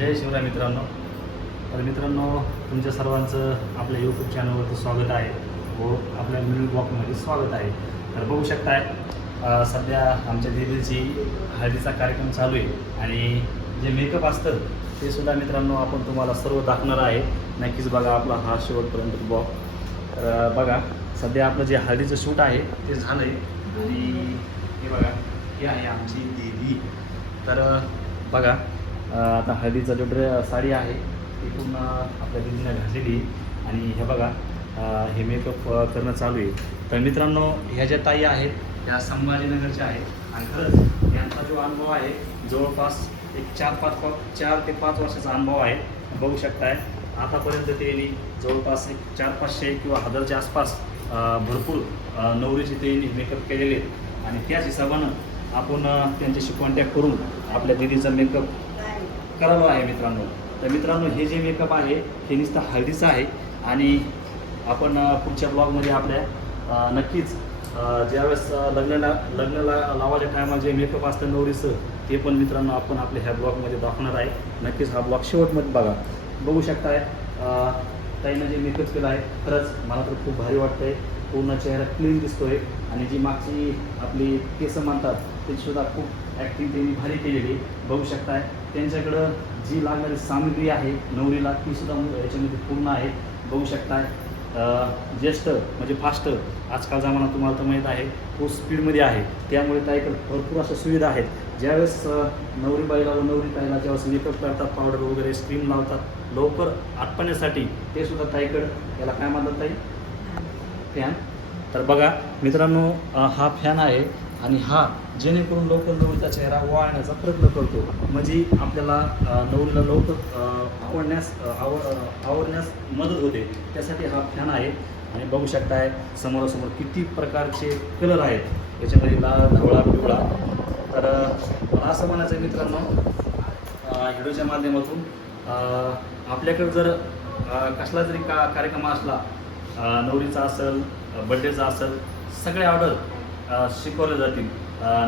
जय शिवराय मित्रांनो. तर मित्रांनो, तुमच्या सर्वांचं आपल्या यूट्यूब चॅनलवरती स्वागत आहे व आपल्या मिनी ब्लॉगमध्ये स्वागत आहे. तर बघू शकताय सध्या आमच्या दीदीची हळदीचा कार्यक्रम चालू आहे आणि जे मेकअप असतं ते सुद्धा मित्रांनो आपण तुम्हाला सर्व दाखवणार आहे. नक्कीच बघा आपला हा शेवटपर्यंत ब्लॉग. तर बघा सध्या आपलं जे हळदीचं शूट आहे ते झालं आहे आणि हे बघा हे आहे आमची दीदी. तर बघा आता हळदीचा जो साडी आहे ती पूर्ण आपल्या दीदीने घातलेली आणि हे बघा हे मेकअप करणं चालू आहे. तर मित्रांनो, ह्या ज्या ताई आहेत त्या संभाजीनगरच्या आहेत आणि खरंच यांचा जो अनुभव आहे जवळपास एक 4 ते 5 वर्षाचा अनुभव आहे. बघू शकताय आतापर्यंत त्यांनी जवळपास एक 400-500 किंवा 1000च्या आसपास भरपूर नवरीचे त्यांनी मेकअप केलेले आहेत आणि त्याच हिशोबानं आपण त्यांच्याशी कॉन्टॅक्ट करून आपल्या दीदीचा मेकअप करावा आहे मित्रांनो. तर मित्रांनो, हे जे मेकअप आहे हे नुसतं हळदीचं आहे आणि आपण पुढच्या ब्लॉगमध्ये आपल्या नक्कीच ज्यावेळेस लग्नाला लावायच्या टायमाला जे मेकअप असतं नवरीचं ते पण मित्रांनो आपण आपल्या ह्या ब्लॉगमध्ये दाखवणार आहे. नक्कीच हा ब्लॉग शेवटमध्ये बघा. बघू शकताय ताईनं जे मेकअप केला आहे खरंच मला तर खूप भारी वाटतं आहे. पूर्ण चेहरा क्लीन दिसतो आहे आणि जी मागची आपली केसं म्हणतात तेसुद्धा खूप ॲक्टिंग त्यांनी भारी केलेली. बघू शकताय त्यांच्याकडं जी लागणारी सामग्री आहे नवरीला तीसुद्धा याच्यामध्ये पूर्ण आहे. बघू शकताय ज्येष्ठ म्हणजे फास्ट आजकाल जमाना तुम्हाला तर माहीत आहे खूप स्पीडमध्ये आहे. त्यामुळे ताईकडे भरपूर अशा सुविधा आहेत. ज्यावेळेस नवरी बाईला व नवरी ताईला ज्यावेळेस मेकअप करतात पावडर वगैरे स्क्रीम लावतात लवकर आटपण्यासाठी ते सुद्धा ताईकडं याला काय म्हणतात ताई फॅन. तर बघा मित्रांनो, हा फॅन आहे आणि हा जेणेकरून लवकर नवरीचा चेहरा ओवाळण्याचा प्रयत्न करतो म्हणजे आपल्याला नवरीला लवकर आवडण्यास मदत होते. त्यासाठी हा फॅन आहे आणि बघू शकताय समोरासमोर किती प्रकारचे कलर आहेत याच्यामध्ये लाल ढवळा पिवळा. तर मला असं म्हणायचं आहे मित्रांनो व्हिडिओच्या माध्यमातून आपल्याकडे जर कसला जरी कार्यक्रम असला नवरीचा असेल बड्डेचा असेल सगळे ऑर्डर शिकवले जातील.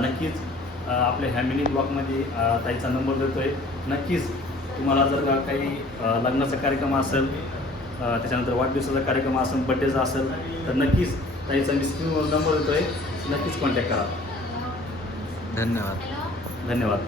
नक्कीच आपल्या ह्या मिनी ब्लॉगमध्ये ताईचा नंबर देतो आहे. नक्कीच तुम्हाला जर का काही लग्नाचा कार्यक्रम असेल त्याच्यानंतर वाढदिवसाचा कार्यक्रम असेल बड्डेचा असेल तर नक्कीच ताईचा मी स्क्रीनवर नंबर देतो आहे. नक्कीच कॉन्टॅक्ट करा. धन्यवाद. धन्यवाद.